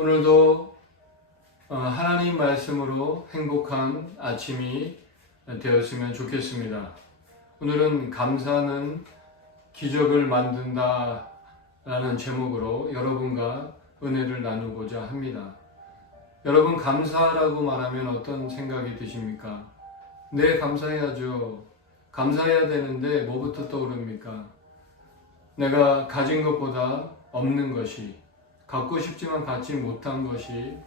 오늘도 하나님 말씀으로 행복한 아침이 되었으면 좋겠습니다. 오늘은 감사는 기적을 만든다 라는 제목으로 여러분과 은혜를 나누고자 합니다. 여러분, 감사라고 말하면 어떤 생각이 드십니까? 네, 감사해야죠. 감사해야 되는데 뭐부터 떠오릅니까? 내가 가진 것보다 없는 것이, 갖고 싶지만 갖지 못한 것이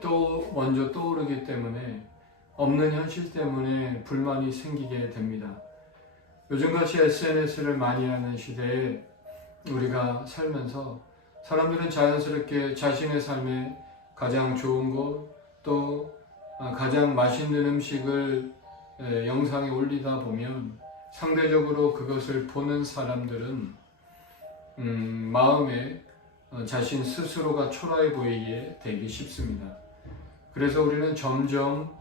또 먼저 떠오르기 때문에, 없는 현실 때문에 불만이 생기게 됩니다. 요즘같이 SNS를 많이 하는 시대에 우리가 살면서 사람들은 자연스럽게 자신의 삶에 가장 좋은 것, 또 가장 맛있는 음식을 영상에 올리다 보면 상대적으로 그것을 보는 사람들은 마음에 자신 스스로가 초라해 보이게 되기 쉽습니다. 그래서 우리는 점점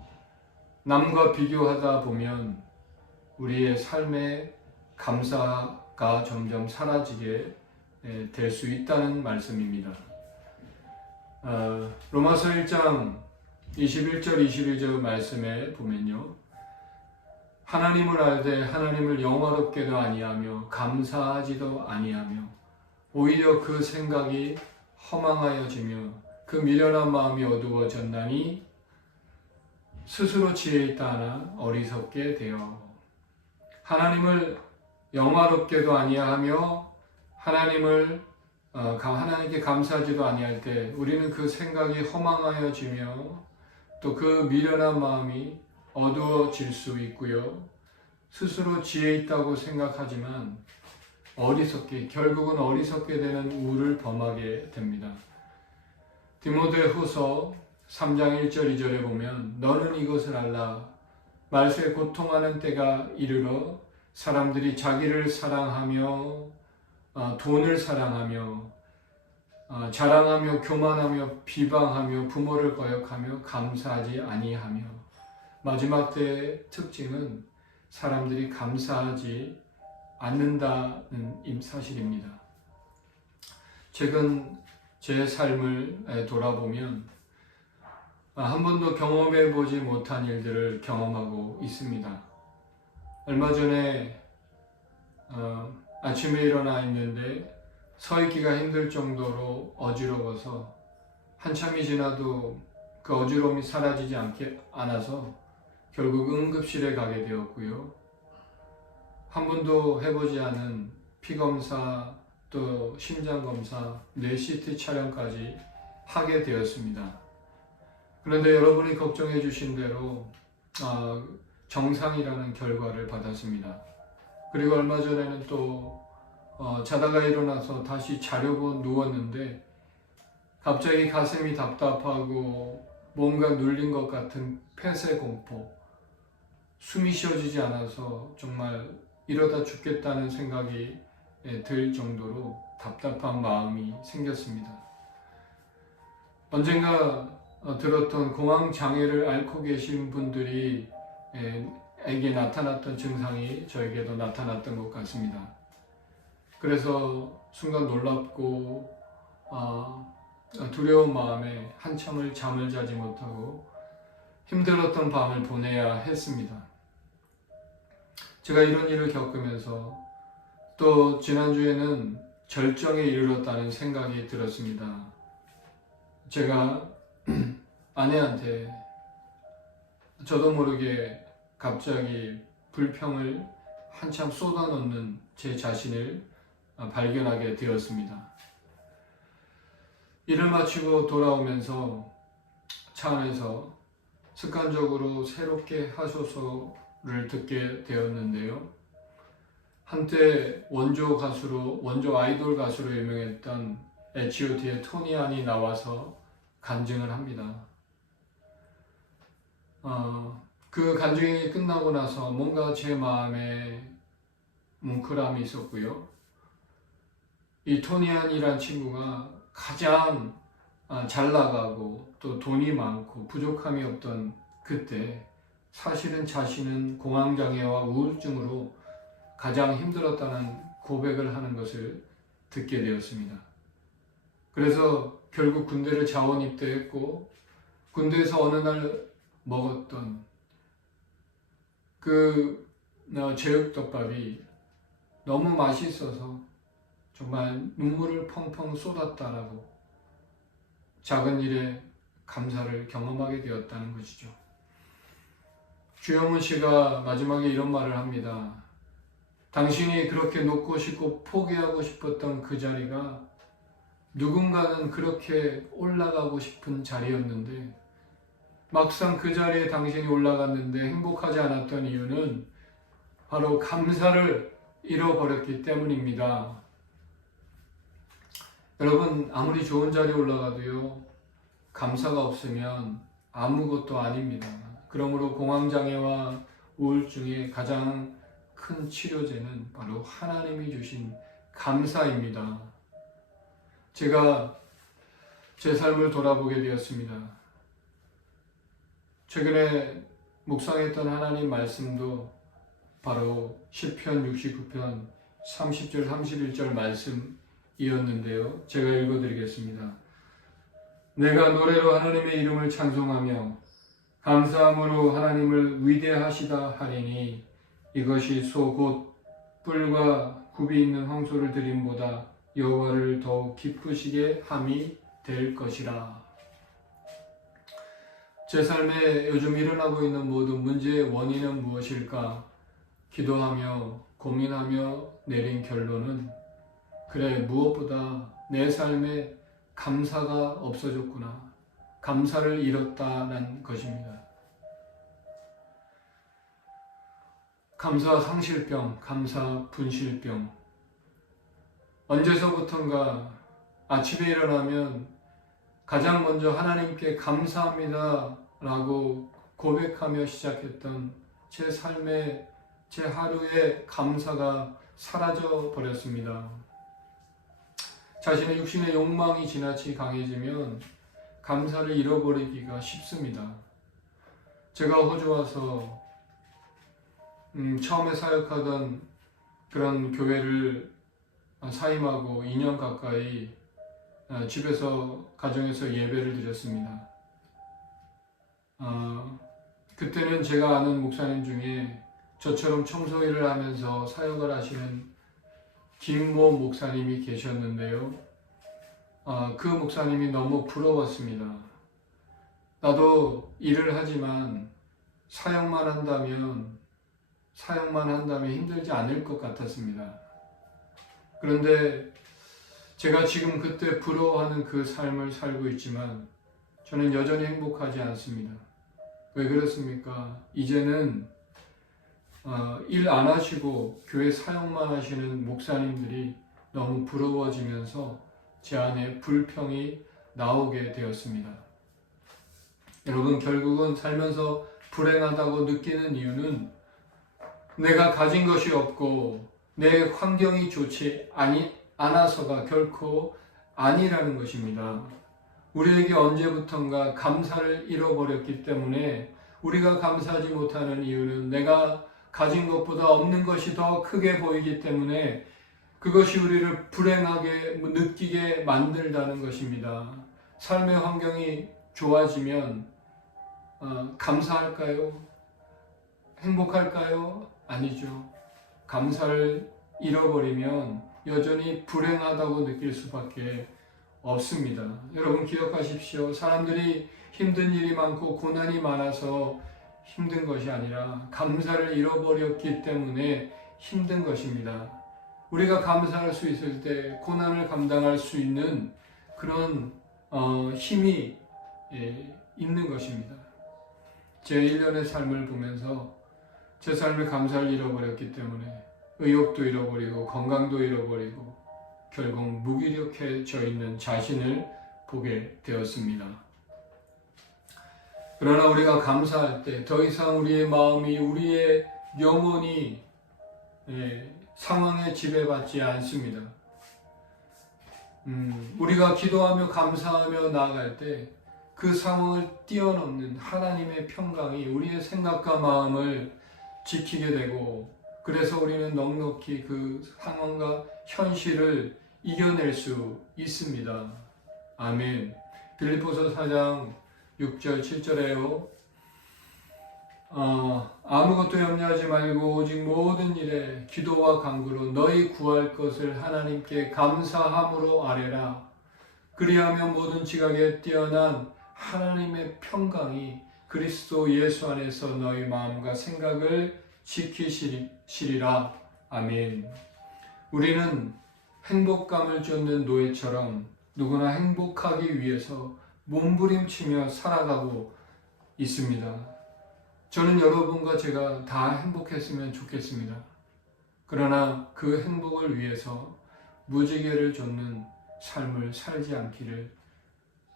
남과 비교하다 보면 우리의 삶의 감사가 점점 사라지게 될 수 있다는 말씀입니다. 로마서 1장 21절 22절 말씀에 보면요, 하나님을 알되 하나님을 영화롭게도 아니하며 감사하지도 아니하며 오히려 그 생각이 허망하여지며 그 미련한 마음이 어두워졌나니 스스로 지혜 있다 하나 어리석게 되어. 하나님을 영화롭게도 아니하며 하나님께 감사하지도 아니할 때 우리는 그 생각이 허망하여지며 또 그 미련한 마음이 어두워질 수 있고요, 스스로 지혜 있다고 생각하지만 결국은 어리석게 되는 우를 범하게 됩니다. 디모데후서 3장 1절 2절에 보면, 너는 이것을 알라. 말세에 고통하는 때가 이르러 사람들이 자기를 사랑하며 돈을 사랑하며 자랑하며 교만하며 비방하며 부모를 거역하며 감사하지 아니하며. 마지막 때의 특징은 사람들이 감사하지 않는다는 사실입니다. 최근 제 삶을 돌아보면 한 번도 경험해 보지 못한 일들을 경험하고 있습니다. 얼마 전에 아침에 일어나 있는데 서 있기가 힘들 정도로 어지러워서 한참이 지나도 그 어지러움이 사라지지 않아서 결국 응급실에 가게 되었고요, 한 번도 해보지 않은 피검사, 또 심장검사, 뇌 CT 촬영까지 하게 되었습니다. 그런데 여러분이 걱정해 주신 대로 정상이라는 결과를 받았습니다. 그리고 얼마 전에는 또 자다가 일어나서 다시 자려고 누웠는데 갑자기 가슴이 답답하고 뭔가 눌린 것 같은 폐쇄 공포, 숨이 쉬어지지 않아서 정말 이러다 죽겠다는 생각이 들 정도로 답답한 마음이 생겼습니다. 언젠가 들었던 공황장애를 앓고 계신 분들이 에게 나타났던 증상이 저에게도 나타났던 것 같습니다. 그래서 순간 놀랍고 두려운 마음에 한참을 잠을 자지 못하고 힘들었던 밤을 보내야 했습니다. 제가 이런 일을 겪으면서 또 지난주에는 절정에 이르렀다는 생각이 들었습니다. 제가 아내한테 저도 모르게 갑자기 불평을 한참 쏟아놓는 제 자신을 발견하게 되었습니다. 일을 마치고 돌아오면서 차 안에서 습관적으로 새롭게 하소서를 듣게 되었는데요, 한때 원조 아이돌 가수로 유명했던 H.O.T의 토니안이 나와서 간증을 합니다. 그 간증이 끝나고 나서 뭔가 제 마음에 뭉클함이 있었고요, 이 토니안이란 친구가 가장 잘 나가고 또 돈이 많고 부족함이 없던 그때 사실은 자신은 공황장애와 우울증으로 가장 힘들었다는 고백을 하는 것을 듣게 되었습니다. 그래서 결국 군대를 자원 입대했고 군대에서 어느 날 먹었던 그 제육덮밥이 너무 맛있어서 정말 눈물을 펑펑 쏟았다라고 작은 일에 감사를 경험하게 되었다는 것이죠. 주영훈 씨가 마지막에 이런 말을 합니다. 당신이 그렇게 놓고 싶고 포기하고 싶었던 그 자리가 누군가는 그렇게 올라가고 싶은 자리였는데 막상 그 자리에 당신이 올라갔는데 행복하지 않았던 이유는 바로 감사를 잃어버렸기 때문입니다. 여러분, 아무리 좋은 자리에 올라가도요, 감사가 없으면 아무것도 아닙니다. 그러므로 공황장애와 우울증의 가장 큰 치료제는 바로 하나님이 주신 감사입니다. 제가 제 삶을 돌아보게 되었습니다. 최근에 묵상했던 하나님 말씀도 바로 시편 69편 30절 31절 말씀이었는데요. 제가 읽어드리겠습니다. 내가 노래로 하나님의 이름을 찬송하며 감사함으로 하나님을 위대하시다 하리니 이것이 소 곧 뿔과 굽이 있는 황소를 드림보다 여호와를 더욱 기쁘시게 함이 될 것이라. 제 삶에 요즘 일어나고 있는 모든 문제의 원인은 무엇일까? 기도하며 고민하며 내린 결론은 그래, 무엇보다 내 삶에 감사가 없어졌구나. 감사를 잃었다는 것입니다. 감사 상실병, 감사 분실병. 언제서부턴가 아침에 일어나면 가장 먼저 하나님께 감사합니다 라고 고백하며 시작했던 제 삶의 제 하루의 감사가 사라져 버렸습니다. 자신의 육신의 욕망이 지나치 강해지면 감사를 잃어버리기가 쉽습니다. 제가 호주 와서 처음에 사역하던 그런 교회를 사임하고 2년 가까이 집에서 가정에서 예배를 드렸습니다. 그때는 제가 아는 목사님 중에 저처럼 청소 일을 하면서 사역을 하시는 김모 목사님이 계셨는데요. 그 목사님이 너무 부러웠습니다. 나도 일을 하지만 사역만 한다면 힘들지 않을 것 같았습니다. 그런데 제가 지금 그때 부러워하는 그 삶을 살고 있지만 저는 여전히 행복하지 않습니다. 왜 그렇습니까? 이제는 일 안 하시고 교회 사역만 하시는 목사님들이 너무 부러워지면서 제 안에 불평이 나오게 되었습니다. 여러분, 결국은 살면서 불행하다고 느끼는 이유는 내가 가진 것이 없고 내 환경이 좋지 않아서가 결코 아니라는 것입니다. 우리에게 언제부턴가 감사를 잃어버렸기 때문에 우리가 감사하지 못하는 이유는 내가 가진 것보다 없는 것이 더 크게 보이기 때문에 그것이 우리를 불행하게 느끼게 만들다는 것입니다. 삶의 환경이 좋아지면 감사할까요? 행복할까요? 아니죠. 감사를 잃어버리면 여전히 불행하다고 느낄 수밖에 없습니다. 여러분 기억하십시오. 사람들이 힘든 일이 많고 고난이 많아서 힘든 것이 아니라 감사를 잃어버렸기 때문에 힘든 것입니다. 우리가 감사할 수 있을 때 고난을 감당할 수 있는 그런 힘이 있는 것입니다. 제 1년의 삶을 보면서 제 삶의 감사를 잃어버렸기 때문에 의욕도 잃어버리고 건강도 잃어버리고 결국 무기력해져 있는 자신을 보게 되었습니다. 그러나 우리가 감사할 때 더 이상 우리의 마음이, 우리의 영혼이 상황에 지배받지 않습니다. 우리가 기도하며 감사하며 나아갈 때 그 상황을 뛰어넘는 하나님의 평강이 우리의 생각과 마음을 지키게 되고, 그래서 우리는 넉넉히 그 상황과 현실을 이겨낼 수 있습니다. 아멘. 빌립보서 4장 6절 7절에요. 아무것도 염려하지 말고 오직 모든 일에 기도와 간구로 너희 구할 것을 하나님께 감사함으로 아뢰라. 그리하면 모든 지각에 뛰어난 하나님의 평강이 그리스도 예수 안에서 너희 마음과 생각을 지키시리라. 아멘. 우리는 행복감을 쫓는 노예처럼 누구나 행복하기 위해서 몸부림치며 살아가고 있습니다. 저는 여러분과 제가 다 행복했으면 좋겠습니다. 그러나 그 행복을 위해서 무지개를 쫓는 삶을 살지 않기를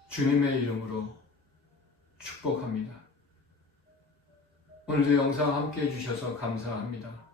주님의 이름으로 축복합니다. 오늘도 영상 함께 해주셔서 감사합니다.